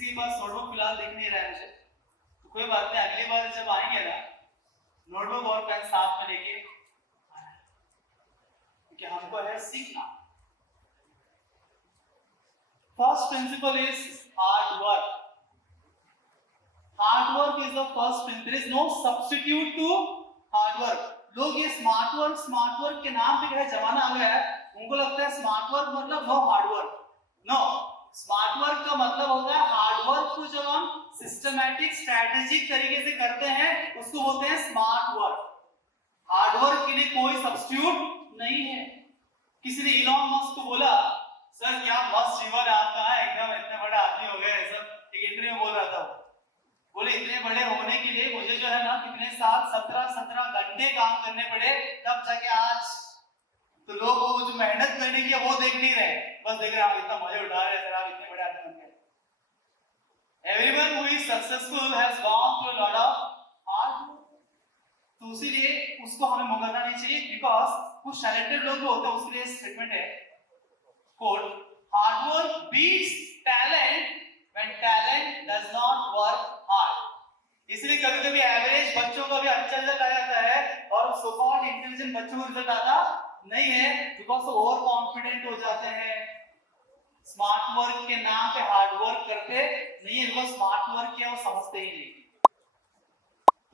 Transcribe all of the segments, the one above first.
किसी के पास नोटबुक फिलहाल दिख नहीं रहा है मुझे, तो कोई बात नहीं, अगली बार जब आएंगे ना नोटबुक और पेन साथ में लेके आना, क्योंकि हमको है सीखना। First principle is hard work. Hard work is the first principle, there is no substitute to hard work. लोग ये स्मार्ट वर्क के नाम पे क्या जमाना आ गया है, उनको लगता है स्मार्ट वर्क मतलब no hard work. No, smart work का मतलब होता है हार्ड वर्क को जब हम सिस्टमैटिक स्ट्रेटेजिक तरीके से करते हैं उसको बोलते हैं स्मार्ट वर्क। हार्ड वर्क के लिए कोई सब्स्टिट्यूट नहीं है। किसी ने इलॉन मस्क को बोला, सर क्या मस्त जीवन है आपका, एकदम इतने बड़े आदमी हो गए, सब एक इंटरव्यू में बोल रहा था। बोले इतने बड़े होने के लिए मुझे जो है ना कितने साल 17 घंटे काम करने पड़े, तब जाके आज तो लोग वो जो मेहनत करने की वो देख नहीं रहे, बस देख रहे आप इतना मजे उठा रहे हैं, आप इतने बड़े आदमी बन गए। Everyone who is successful has gone through a lot of hard work. तो इसीलिए उसको हमें मुकरना नहीं चाहिए, बिकॉज़ कुछ टैलेंटेड लोग होते हैं, उसके लिए स्टेटमेंट है code, hard work beats talent when talent does not work hard। इसलिए कभी-कभी एवरेज बच्चों का भी अच्छा रिजल्ट आ जाता है और सो कॉल्ड इंटेलिजेंट बच्चों का रिजल्ट आता नहीं है, बिकॉज़ वो ओवर कॉन्फिडेंट हो जाते हैं। स्मार्ट वर्क के नाम पे हार्ड वर्क करते नहीं है, बिकॉज़ स्मार्ट वर्क क्या वो समझते ही नहीं।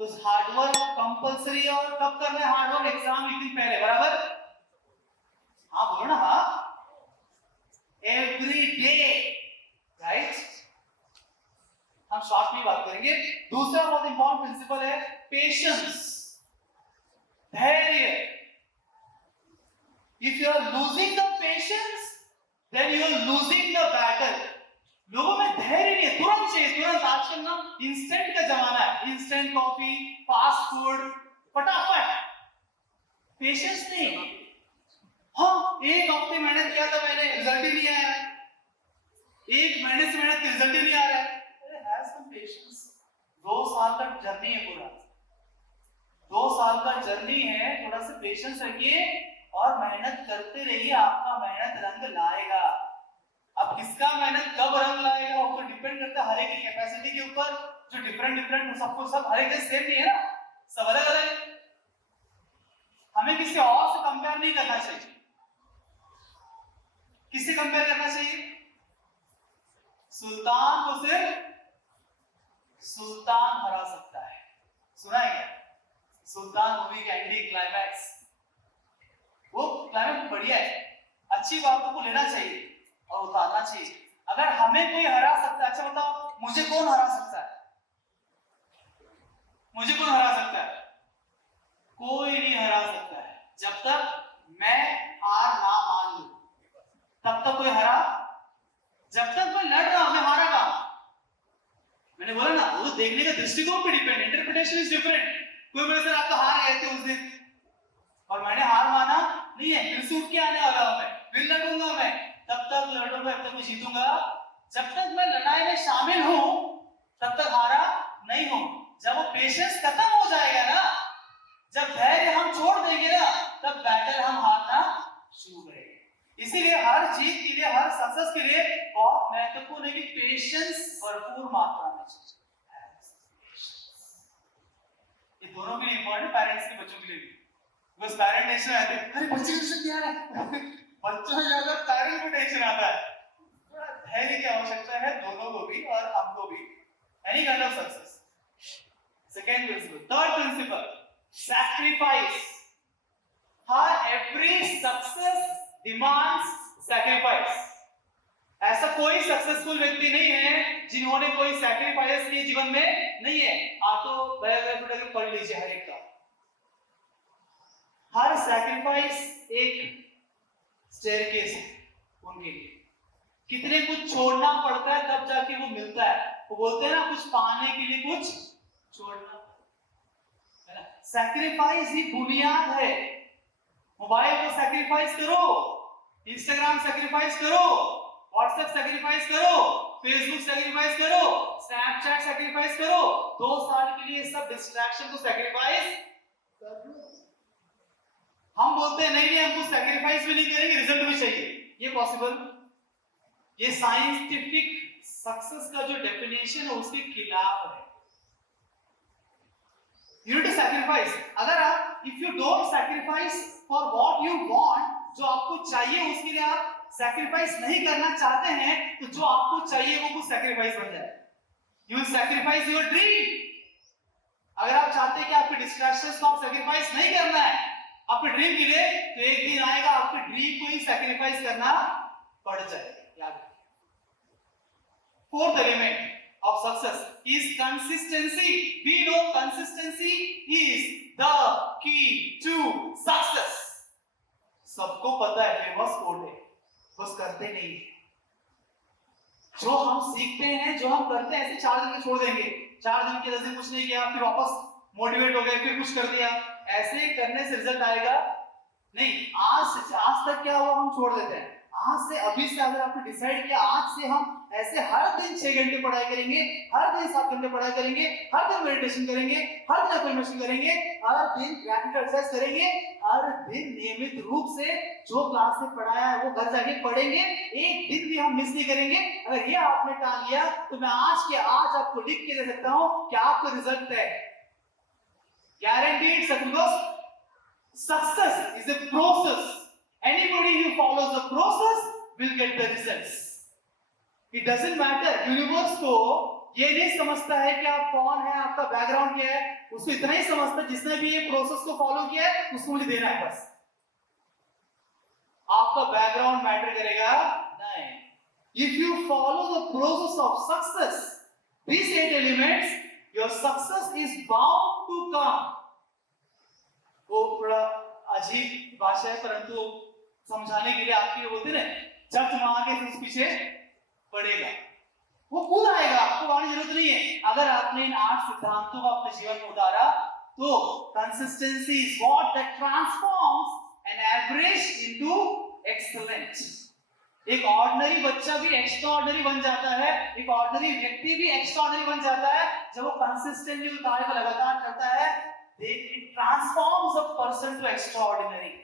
तो हार्ड वर्क कंपलसरी, और कब करना है हार्ड वर्क? एग्जाम एक दिन पहले, बराबर? हाँ बोलो ना, हाँ, एवरी डे, राइट? हम शॉर्ट में बात करेंगे। दूसरा बहुत इंपॉर्टेंट प्रिंसिपल है पेशेंस, धैर्य। If you are losing the patience then you are losing the battle. लोगों में धैर्य नहीं है, तुरंत चाहिए, तुरंत। आजकल ना इंस्टेंट का जमाना है, इंस्टेंट कॉफी, फास्ट फूड, फटाफट, पेशेंस नहीं। हाँ, एक हफ्ते मेहनत किया था मैंने, रिजल्ट ही नहीं आया, एक महीने से मेहनत रिजल्ट ही नहीं आ रहा है, पेशेंस। 2 साल का जर्नी है, पूरा 2 साल का जर्नी है, थोड़ा सा पेशेंस रखिए और मेहनत करते रहिए, आपका मेहनत रंग लाएगा। अब किसका मेहनत कब रंग लाएगा वो तो डिपेंड करता है हर एक की कैपेसिटी के ऊपर, जो डिफरेंट सबको सब हर एक सेम नहीं है ना, सब अलग अलग। हमें किसी और से कंपेयर नहीं करना चाहिए। किससे कंपेयर करना चाहिए? सुल्तान को सिर्फ सुल्तान हरा सकता है। सुना है क्या? सुल्तान मूवी का एंडिंग क्लाइमैक्स, वो क्लाइमैक्स बढ़िया है, अच्छी बातों को लेना चाहिए और उतारना चाहिए। अगर हमें कोई हरा सकता है, अच्छा बताओ मुझे कौन हरा सकता है? मुझे कौन हरा सकता है? कोई नहीं हरा सकता है। जब तक मैं हार ना मान लूं तब तक कोई हरा, जब तक मैं लड़ रहा हूं मैं हारा कहां? मैंने बोला ना, वो देखने का दृष्टिकोण पे डिपेंड, इंटरप्रिटेशन इज डिफरेंट। कोई बोले सर आप तो हार गए थे उस दिन, और मैंने हार माना नहीं है, फिर से उठ के आने वाला हूं मैं, फिर लड़ूंगा मैं, तब तक लड़ूंगा, तब तक मैं जीतूंगा। जब तक मैं लड़ाई में शामिल हूं तब तक हारा नहीं हूं। जब वो पेशेंस खत्म हो जाएगा ना, जब धैर्य हम छोड़ देंगे ना, तब बैटल हम हारना शुरू करेंगे। इसीलिए हर जीत के लिए, हर सक्सेस के लिए बहुत महत्वपूर्ण है कि पेशेंस भरपूर मात्रा में चाहिए। ये दोनों के लिए इंपॉर्टेंट, पेरेंट्स के बच्चों के लिए भी। बस पेरेंट टेंशन आते हैं, अरे बच्चे टेंशन क्या है, बच्चों से ज्यादा पेरेंट्स को टेंशन आता है। थोड़ा धैर्य की आवश्यकता है दोनों को भी और हमको भी, any kind of success. Second principle, third principle, sacrifice. हर एवरी सक्सेस डिमांड्स सैक्रिफाइस। ऐसा कोई सक्सेसफुल व्यक्ति नहीं है जिन्होंने कोई सैक्रिफाइस किए जीवन में नहीं है। आप तो बायोग्राफी पढ़ लीजिए हर एक का, हर सैक्रिफाइस एक स्टेयरकेस है उनके लिए। कितने कुछ छोड़ना पड़ता है तब जाके वो मिलता है। वो बोलते हैं ना, कुछ पाने के लिए कुछ छोड़ना है ना। सैक्रिफाइस ही बुनियाद है। मोबाइल को सैक्रिफाइस करो, इंस्टाग्राम सैक्रिफाइस करो, व्हाट्सएप सैक्रिफाइस करो, फेसबुक सैक्रिफाइस करो, स्नैपचैट सैक्रिफाइस करो। 2 साल के लिए सब डिस्ट्रैक्शन को सैक्रिफाइस कर लो। हम बोलते हैं नहीं हमको सैक्रिफाइस भी नहीं करेंगे, रिजल्ट भी चाहिए। ये पॉसिबल? ये साइंटिफिक सक्सेस का जो डेफिनेशन है उसके खिलाफ है। You need to sacrifice. अगर आप if you don't sacrifice for what you want, जो आपको चाहिए उसके लिए आप sacrifice नहीं करना चाहते हैं, तो जो आपको चाहिए वो कुछ sacrifice बन जाए। You will sacrifice your dream. अगर आप चाहते हैं कि आपके distractions को आप sacrifice नहीं करना है आपके ड्रीम के लिए, तो एक दिन आएगा आपके ड्रीम को ही sacrifice करना पड़ जाएगा। याद रखिए। Fourth element of success is consistency. We know consistency is the key to success. सबको पता है फेमस कोट है, बस करते नहीं। जो हम सीखते हैं, जो हम करते हैं, ऐसे 4 दिन में छोड़ देंगे, 4 दिन के 10 दिन कुछ नहीं किया, फिर वापस मोटिवेट हो गए, फिर कुछ कर दिया, ऐसे करने से रिजल्ट आएगा नहीं। आज तक क्या हुआ, हम छोड़ देते हैं। आज से अभी से अगर आपने डिसाइड किया आज से हम ऐसे हर दिन 6 घंटे पढ़ाई करेंगे, हर दिन 7 घंटे पढ़ाई करेंगे, हर दिन मेडिटेशन करेंगे, हर दिन अफर्मेशन करेंगे, हर दिन ग्रेटिट्यूड एक्सरसाइज करेंगे, हर दिन नियमित रूप से जो क्लास में पढ़ाया है वो घर जाके पढ़ेंगे, एक दिन भी हम मिस नहीं करेंगे। अगर ये आपने टाल लिया तो मैं आज के आज आपको लिख के दे सकता हूं कि आपका रिजल्ट है guaranteed success is a process. Anybody who follows the process will get the results. It doesn't matter. Universe को ये नहीं समझता है कि आप कौन है, आपका बैकग्राउंड क्या है, उसको इतना ही समझता है जिसने भी ये प्रोसेस को फॉलो किया है उसको मुझे देना है बस। आपका बैकग्राउंड मैटर करेगा नहीं। If you follow the process of success, these 8 elements, your success is bound to come. वो थोड़ा अजीब भाषा है, परंतु समझाने के लिए आपके लिए बोलते हैं जज मार के फिर पीछे पड़ेगा, वो खुद आएगा, आपको आने की जरूरत नहीं है। अगर आपने इन 8 सिद्धांतों को अपने जीवन में उतारा तो consistency is what that transforms an average into excellent. एक ऑर्डिनरी बच्चा भी एक्स्ट्राऑर्डिनरी बन जाता है, एक ऑर्डिनरी व्यक्ति भी एक्स्ट्राऑर्डिनरी बन जाता है जब वो कंसिस्टेंटली उस कार्य को लगातार करता है। It transforms a person to extraordinary.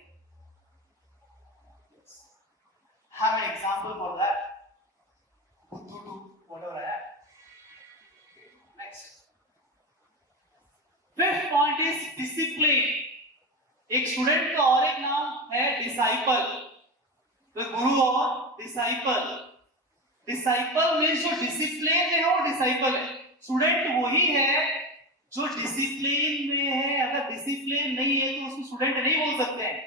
Have an example for that. Buddhu, whatever I have. Next. Fifth point is discipline. एक स्टूडेंट का और एक नाम है डिसाइपल। तो गुरु और डिसाइपल। डिसाइपल मीन्स जो डिसिप्लिन में है वो डिसाइपल है। स्टूडेंट वही है जो डिसिप्लिन में है। अगर डिसिप्लिन नहीं है तो उसको स्टूडेंट नहीं बोल सकते हैं।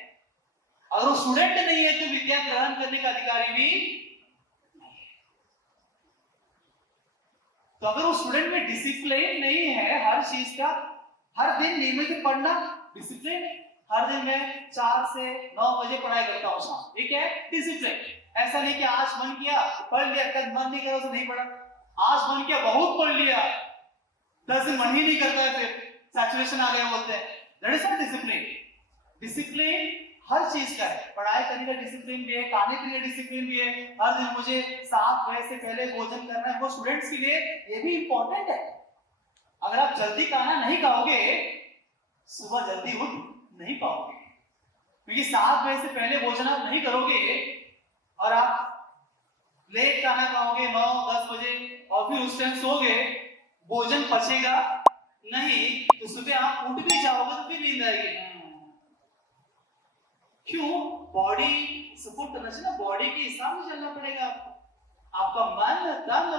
अगर वो स्टूडेंट नहीं है तो विद्या ग्रहण करने का अधिकारी भी नहीं है। तो अगर वो स्टूडेंट में डिसिप्लिन नहीं है, हर चीज का हर दिन नियमित पढ़ना डिसिप्लिन, हर दिन मैं 4 से 9 बजे पढ़ाई करता हूँ शाम, ठीक है, डिसिप्लिन। ऐसा नहीं कि आज मन किया पढ़ लिया, कल मन नहीं करा तो नहीं पढ़ा, आज मन किया बहुत पढ़ लिया 10 दिन मन ही नहीं करता है, फिर सैचुरेशन आ गया बोलते हैं। That is not discipline. Discipline हर चीज का है, पढ़ाई करने का डिसिप्लिन भी है, खाने पीने का डिसिप्लिन भी है। हर दिन मुझे 7 बजे से पहले भोजन करना है, वो स्टूडेंट्स के लिए ये भी इंपॉर्टेंट है। अगर आप जल्दी खाना नहीं खाओगे सुबह जल्दी उठ नहीं पाओगे, क्योंकि 7 बजे से पहले भोजन आप नहीं करोगे और आप लेट खाना खाओगे 9-10 बजे और फिर उस टाइम सोओगे, भोजन पचेगा नहीं, तो सुबह आप उठ भी जाओगे तो फिर नींद आएगी। क्यों? बॉडी सपोर्ट करना चाहिए ना, बॉडी के हिसाब से चलना पड़ेगा आपको। आपका मन तन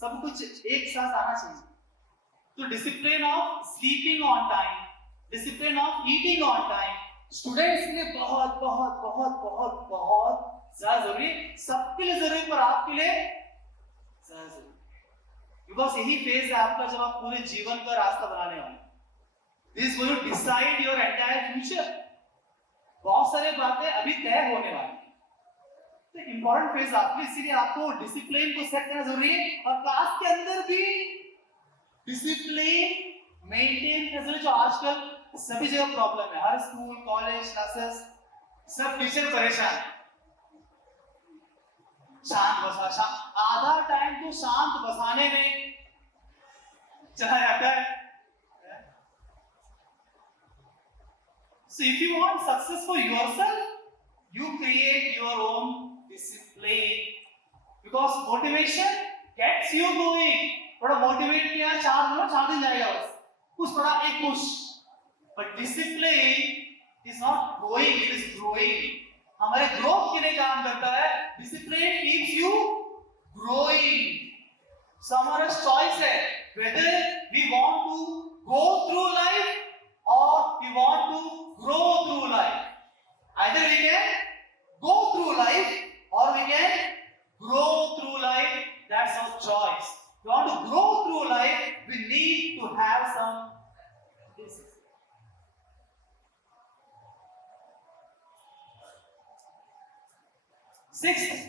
सब कुछ एक साथ आना चाहिए। तो discipline of sleeping on time, discipline of eating on time students के लिए बहुत बहुत बहुत बहुत बहुत ज्यादा जरूरी है। सबके लिए जरूरी पर आपके लिए ज्यादा जरूरी, बिकॉज यही फेज है आपका जब आप पूरे जीवन का रास्ता बनाने वाले। This going to decide your entire future. बहुत सारे बातें अभी तय होने वाली है, तो इंपॉर्टेंट फेज आपके, इसीलिए आपको डिसिप्लिन को सेट करना जरूरी है। और क्लास के अंदर भी डिसिप्लिन मेंटेन करना, जो आजकल सभी जगह प्रॉब्लम है, हर स्कूल कॉलेज क्लासेस सब टीचर परेशान है। शांत बसा, आधा टाइम तो शांत बसाने में चला जाता है। So if you want success for yourself, you create your own discipline, because motivation gets you going, थोड़ा मोटिवेट किया, 4 दिन जाएगा बस, कुछ थोड़ा एक push. But discipline is not growing, it is growing. हमारे ग्रोथ के लिए काम करता है. Discipline keeps you growing. So हमारा choice है whether we want to go through life or we want to grow through life. Either we can go through life or we can grow through life. That's our choice. If we want to grow through life, we need to have some discipline. Sixth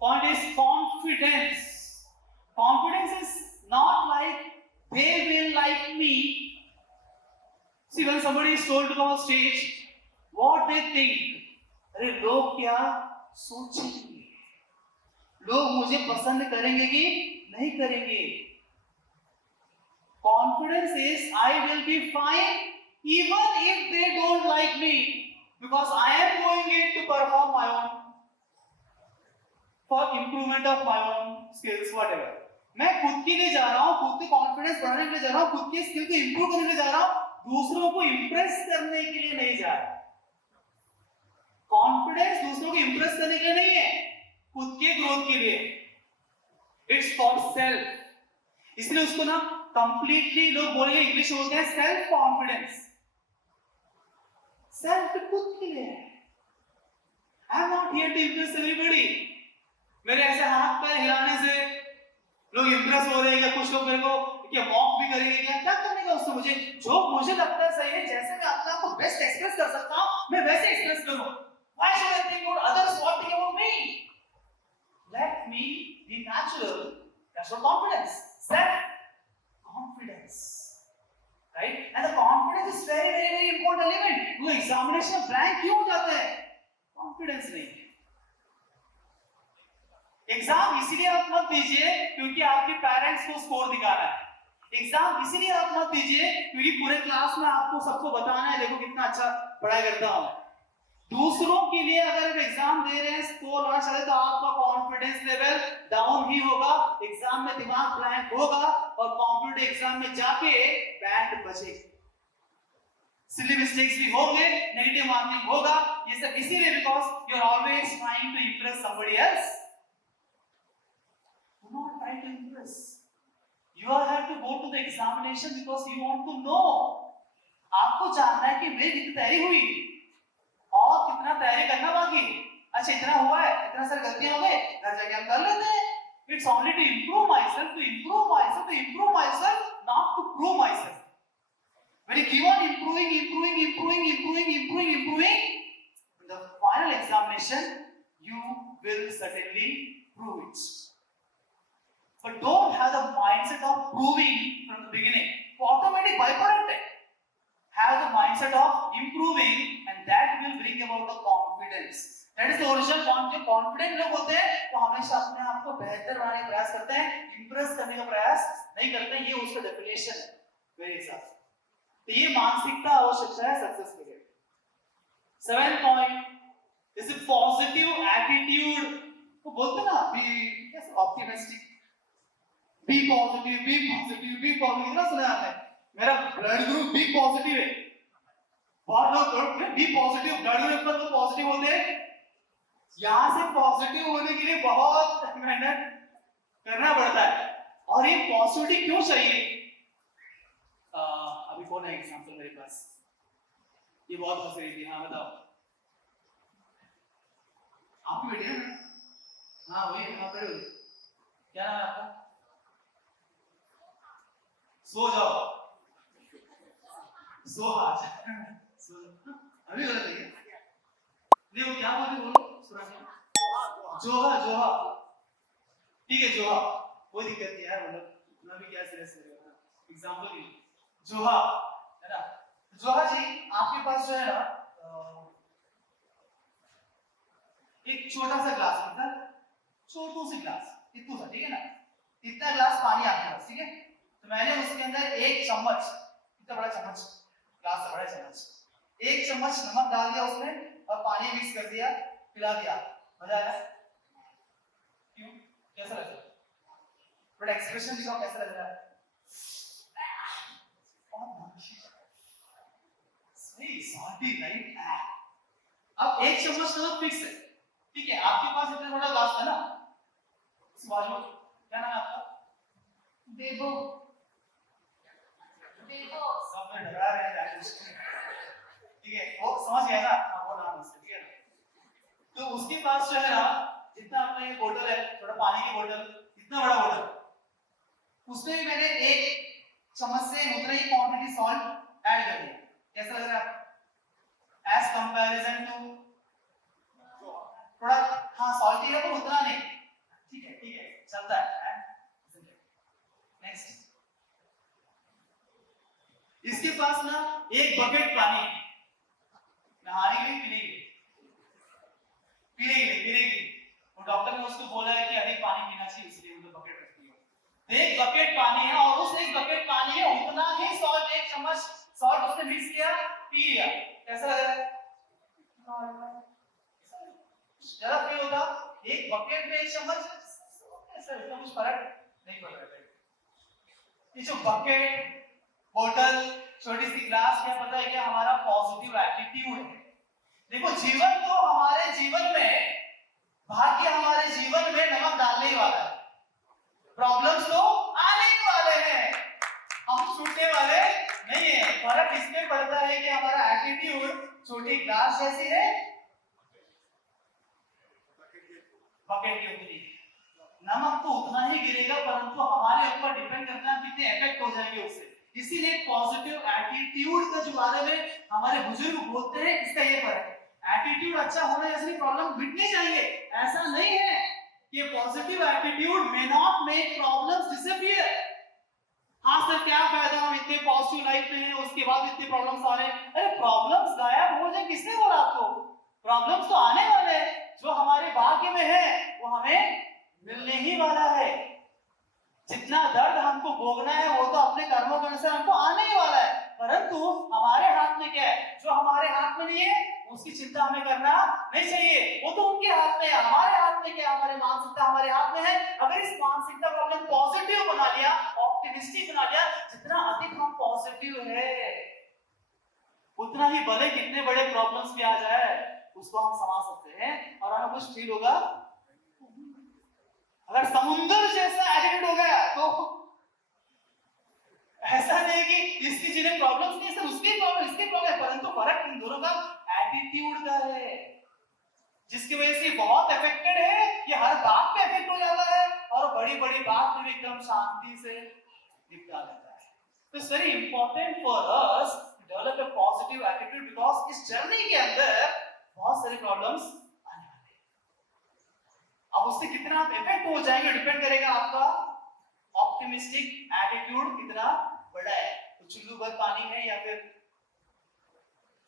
point is confidence. Confidence is not like they will like me. See, when somebody is told to come on stage, what they think, अरे लोग क्या सोचेंगे, लोग मुझे पसंद करेंगे कि नहीं करेंगे. Confidence is I will be fine even if they don't like me, because I am going in to perform my own, for improvement of my own skills, whatever. मैं खुद के लिए जा रहा हूँ, खुद के कॉन्फिडेंस बढ़ाने के लिए जा रहा हूँ, खुद के स्किल को इंप्रूव करने के लिए जा रहा हूँ, दूसरों को इंप्रेस करने के लिए नहीं जा रहा. कॉन्फिडेंस दूसरों को इंप्रेस करने के लिए नहीं है, खुद के ग्रोथ के लिए. It's for self. इसलिए उसको ना कंप्लीटली लोग बोलेंगे, इंग्लिश में बोलते हैं सेल्फ कॉन्फिडेंस. सेल्फ खुद के लिए. I am not here to impress everybody. मेरे ऐसे हाथ पैर हिलाने से लोग इंप्रेस हो रहे हैं, कुछ लोग मेरे को क्या मॉक भी करेंगे, क्या करने का उससे मुझे जो मुझे लगता है सही है, जैसे मैं अपने आप को बेस्ट एक्सप्रेस कर सकता हूं, मैं वैसे एक्सप्रेस करूं. Why should I think about others what think about me? Let me be natural. That's what confidence. Self confidence, right? And the confidence is very, very, very important element. वो examination में blank क्यों हो जाता है? Confidence नहीं. Exam इसीलिए आप मत दीजिए क्योंकि आपके पेरेंट्स को स्कोर दिखाना है. एग्जाम इसीलिए आप मत दीजिए क्योंकि पूरे क्लास में आपको सबको बताना है देखो कितना अच्छा पढ़ाई करता हूं. दूसरों के लिए अगर आप एग्जाम दे रहे हैं, स्कोर लाना चाहते, तो आपका कॉन्फिडेंस लेवल डाउन ही होगा, एग्जाम में दिमाग ब्लैंक होगा और कॉम्पिटिटिव एग्जाम में जाके बैंड बजेगी. सिली मिस्टेक्स भी होंगे, नेगेटिव मार्किंग होगा. ये सब इसीलिए because you are always trying to impress somebody else. Do not try to impress. You have to go to the examination because you want to know. आपको जानना है कि मेरी कितनी तैयारी हुई और कितना तैयारी करना बाकी. अच्छा इतना हुआ है, इतना सारी गलतियां हो गई, घर जाके हम कर लेते हैं. It's only to improve myself, to improve myself, to improve myself, not to prove myself. When you keep on improving, in the final examination, you will certainly prove it. But don't have the mindset of proving from the beginning. Automatic byproduct. Have the mindset of improving, and that will bring about the confidence. That is the original point. जो confident लोग होते हैं, वो हमेशा अपने आप को बेहतर बनाने का प्रयास करते हैं, impress करने का प्रयास नहीं करते. ये उसका definition है मेरे हिसाब से. तो ये मानसिकता आवश्यकता है सक्सेस के लिए. 7th point is a positive attitude. वो बोलते ना be optimistic. Be positive, be positive, be positive. कितना सुना आपने? मेरा ब्लड ग्रुप बी पॉजिटिव है. बहुत लोग बी पॉजिटिव ब्लड ग्रुप पर तो पॉजिटिव होते हैं. यहाँ से पॉजिटिव होने के लिए बहुत मेहनत करना पड़ता है. और ये पॉजिटिविटी क्यों चाहिए? अभी कौन है एग्जांपल मेरे पास? ये बहुत हंस रही थी. हाँ बताओ. आप भी बैठे हैं ना? हाँ वही आप खड़े हो. क्या नाम है आपका? सो जाओ. सो आज अभी बोला था नहीं, वो क्या बोले बोलो. जोहा. जोहा ठीक है. जोहा कोई दिक्कत नहीं यार, मतलब मैं भी क्या सीरियस ले रहा हूं. एग्जांपल ही जोहा है ना. जोहा जी आपके पास जो है ना एक छोटा सा ग्लास है, मतलब छोटू सी ग्लास, इतना सा, ठीक है ना. इतना ग्लास पानी आपके पास, ठीक है. तो मैंने उसके अंदर एक चम्मच, इतना बड़ा चम्मच, ग्लास से बड़ा चम्मच, एक चम्मच नमक डाल दिया उसमें और पानी मिक्स कर दिया, पिला दिया. मजा आया? क्यों? कैसा लगा? थोड़ा एक्सप्रेशन दिखाओ कैसा लग रहा है। सही सॉल्टी राइट। अब एक चम्मच नमक फिक्स है, ठीक है। आपके पास इतना बड़ा ग्लास है ना, इस बाजू क्या नाम है आपका? देवो। देवो सब में डरा रहे हैं, ठीक है। वो समझ गया ना, हाँ वो नाम है, ठीक है। तो उसके पास जो है ना, जितना अपना ये बोतल है, थोड़ा पानी की बोतल, इतना बड़ा बोतल, उसमें भी मैंने एक चम्मच से उतना ही क्वांटिटी सॉल्ट ऐड कर दिया। कैसा लग रहा है आपको? एज कंपैरिजन टू थोड़ा, हाँ सॉल्टी है पर उतना नहीं, ठीक है चलता है। नेक्स्ट, इसके पास ना एक बकेट पानी है, नहाने के लिए, पीने के लिए। और डॉक्टर ने उसको बोला है कि अधिक पानी पीना चाहिए, इसलिए उनको बकेट रखती है। एक बकेट पानी है और उस एक बकेट पानी में उतना ही सॉल्ट, एक चम्मच सॉल्ट उसने मिक्स किया, पी लिया। कैसा लग रहा है? जरा फील होता, एक बकेट में एक चम्मच, ऐसा इसका कुछ फर्क नहीं पड़ रहा है। ये जो बकेट, बोतल, छोटी सी ग्लास, क्या पता है क्या हमारा पॉजिटिव एटीट्यूड है। देखो जीवन तो हमारे जीवन में, भाग्य हमारे जीवन में नमक डालने ही वाला है, प्रॉब्लम्स तो आने ही वाले हैं, हम छूटने वाले नहीं है। फर्क इसमें पड़ता है कि हमारा एटीट्यूड छोटी ग्लास जैसी है, बकेट के ऊपर नमक तो उतना ही गिरेगा, परंतु हमारे ऊपर डिपेंड करता है कितने इफेक्ट हो जाएंगे उससे। इसीलिए पॉजिटिव एटीट्यूड का जो बारे में हमारे बुजुर्ग बोलते हैं, इसका ये फर्क है। एटीट्यूड अच्छा होना जैसे प्रॉब्लम मिटनी चाहिए, ऐसा नहीं है कि positive attitude may not make problems disappear. हाँ सर क्या फायदा, हम इतने पॉजिटिव लाइफ में हैं, उसके बाद इतने प्रॉब्लम्स आ रहे हैं। अरे प्रॉब्लम्स गायब हो जाए किसने बोला आपको? प्रॉब्लम्स तो आने वाले हैं, जो हमारे भाग्य में है वो हमें मिलने ही वाला है। जितना दर्द हमको भोगना है वो तो अपने कर्मों के अनुसार हमको आने ही वाला है, परंतु हमारे हाथ में क्या है? जो हमारे हाथ में नहीं है उसकी चिंता हमें करना नहीं चाहिए, वो तो उनके हाथ में है। हमारे हाथ में क्या? हमारी मानसिकता हमारे हाथ में है। अगर इस मानसिकता को हमने पॉजिटिव बना लिया, ऑप्टिमिस्टिक बना लिया, जितना अधिक हम पॉजिटिव है उतना ही भले कितने बड़े प्रॉब्लम्स भी आ जाए उसको हम संभाल सकते हैं और हमें कुछ फील होगा। अगर समुद्र जैसा एटीट्यूड हो गया तो ऐसा नहीं कि इसकी जिन्हें प्रॉब्लम्स नहीं है सर, उसकी प्रॉब्लम इसकी प्रॉब्लम है, परंतु फर्क इन दोनों का एटीट्यूड का है, जिसकी वजह से बहुत अफेक्टेड है, ये हर बात पे अफेक्ट हो जाता है और बड़ी बड़ी बात में एकदम शांति से निपटा लेता है। तो it's very important for us to develop a positive attitude, because इस जर्नी के अंदर बहुत सारी प्रॉब्लम्स आने वाली है। अब उससे कितना आप इफेक्ट हो जाएंगे डिपेंड करेगा आपका ऑप्टिमिस्टिक एटीट्यूड कितना बड़ा है। तो चुल्लू भर पानी है या फिर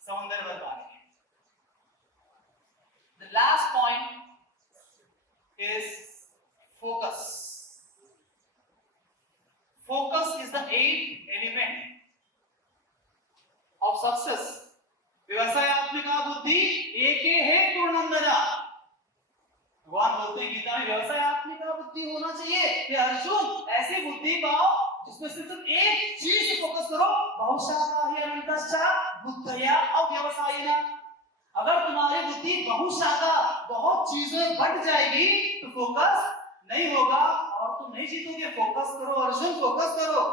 समुद्र भर पानी है। The last point is focus. Focus is the eighth element of success. व्यवसायत्मिका बुद्धि एके हेतु नंदना। भगवान बोलते हैं गीता में व्यवसायत्मिका बुद्धि होना चाहिए कि अर्जुन ऐसी बुद्धि पाओ जिसमें सिर्फ एक चीज पे फोकस करो। बहुशाखा ही अनंतश्चा बुद्धया अव्यवसायिना। अगर तुम्हारी बुद्धि बहुशाखा बहुत चीजों में बट जाएगी तो फोकस नहीं होगा और तुम नहीं जीतोगे। फोकस करो अर्जुन, फोकस करो।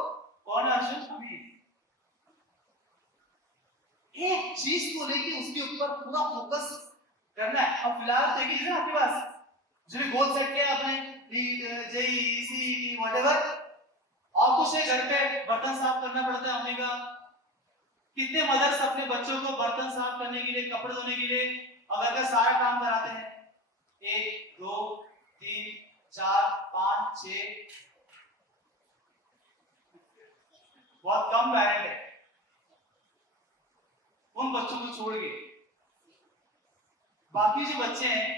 कौन है अर्जुन? अभी एक चीज को लेके उसके ऊपर पूरा फोकस करना है। अब फिलहाल देखिए ना आपके पास जो भी गोल सेट किया आपने, नीट, जेईई, सीईटी, व्हाटएवर, और कुछ है, घर पे बर्तन साफ करना पड़ता है मम्मी का। कितने मदर्स अपने बच्चों को बर्तन साफ करने के लिए, कपड़े धोने के लिए अगर का सारा काम कराते हैं। 1 2 3 4 5 6, बहुत कम पेरेंट है उन बच्चों को छोड़ के। बाकी जो बच्चे हैं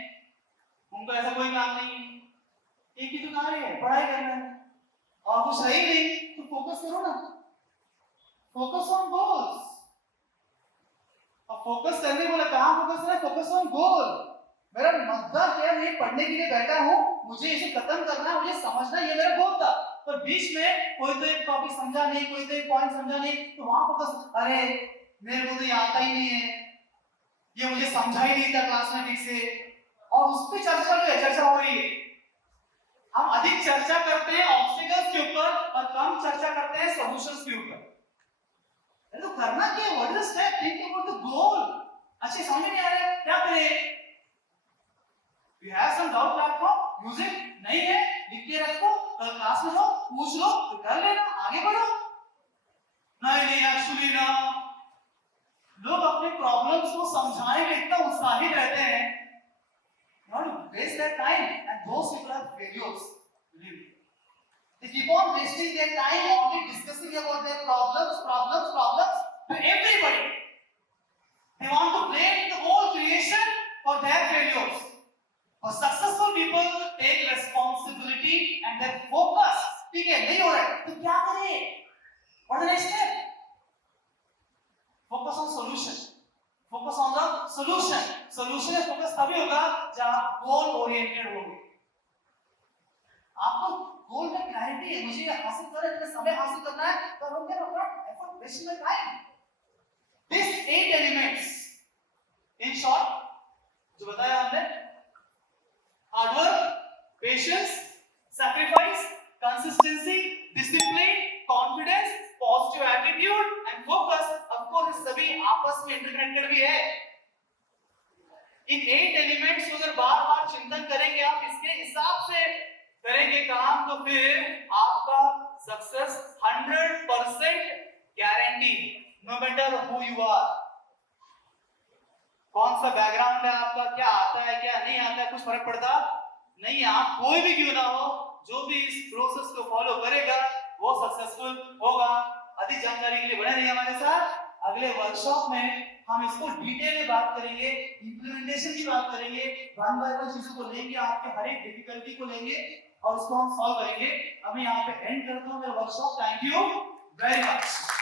उनको ऐसा कोई काम नहीं है, एक ही तो कार्य है, पढ़ाई करना है और कुछ है ही नहीं, तो फोकस करो ना, फोकस ऑन गोल्स। अब फोकस करने बोला, कहां फोकस करना है? Focus on goal. मेरा मुद्दा क्या है? पढ़ने के लिए बैठा हूं, मुझे इसे खत्म करना है, मुझे समझना है, ये मेरा गोल था। पर बीच में कोई तो एक टॉपिक समझा नहीं, कोई तो एक पॉइंट समझा नहीं, तो वहां फोकस, अरे मेरे को तो ये आता ही नहीं है, ये मुझे समझा ही नहीं था क्लास में ठीक से, और उस पे चर्चा हो रही है। हम अधिक चर्चा करते हैं ऑब्स्टिकल्स के ऊपर और कम चर्चा करते हैं सॉल्यूशंस के ऊपर। तो करना क्या है? What is the step? Think about the goal. अच्छे समझ में नहीं आ रहा है क्या करें? You have some doubt platform, use it. नहीं है, लिख के रखो, कल क्लास में हो पूछ लो, तो कर लेना, आगे बढ़ो। नहीं एक्चुअली ना, लोग अपने प्रॉब्लम्स को समझाने में इतना उत्साहित रहते हैं, not waste their time, and those people are failures. Believe me. They keep on wasting their time only discussing about their problems to everybody. They want to blame the whole creation for their failures. For successful people take responsibility and then focus. ठीक है, नहीं हो रहा है तो क्या करें? What is the next step? Focus on solution. Focus on the solution. Solution में focus तभी होगा जब आप goal oriented होंगे। आपको गोल में क्लैरिटी है, मुझे ये हासिल करना है, समय हासिल करना है, तो हम क्या करना है? Effort, wasting my time. These 8 elements, in short, जो बताया हमने, hard work, patience, sacrifice, consistency, discipline, confidence, positive attitude and focus, of course सभी आपस में इंटरकनेक्टेड भी है। इन 8 एलिमेंट्स को अगर बार-बार चिंतन करेंगे आप, इसके हिसाब से करेंगे काम, तो फिर आपका success 100% guarantee, no matter who you are. कौन सा बैकग्राउंड है आपका, क्या आता है क्या नहीं आता है, कुछ फर्क पड़ता नहीं। आप कोई भी क्यों ना हो, जो भी इस प्रोसेस को फॉलो करेगा वो सक्सेसफुल होगा। अधिक जानकारी के लिए बने रहिए हमारे साथ। अगले वर्कशॉप में हम इसको डिटेल में बात करेंगे, इंप्लीमेंटेशन की बात करेंगे, वन बाय वन चीजों को लेंगे, आपके हर एक डिफिकल्टी को लेंगे और उसको हम सॉल्व करेंगे। अभी यहाँ पे एंड करता हूँ मेरा workshop. Thank you very much.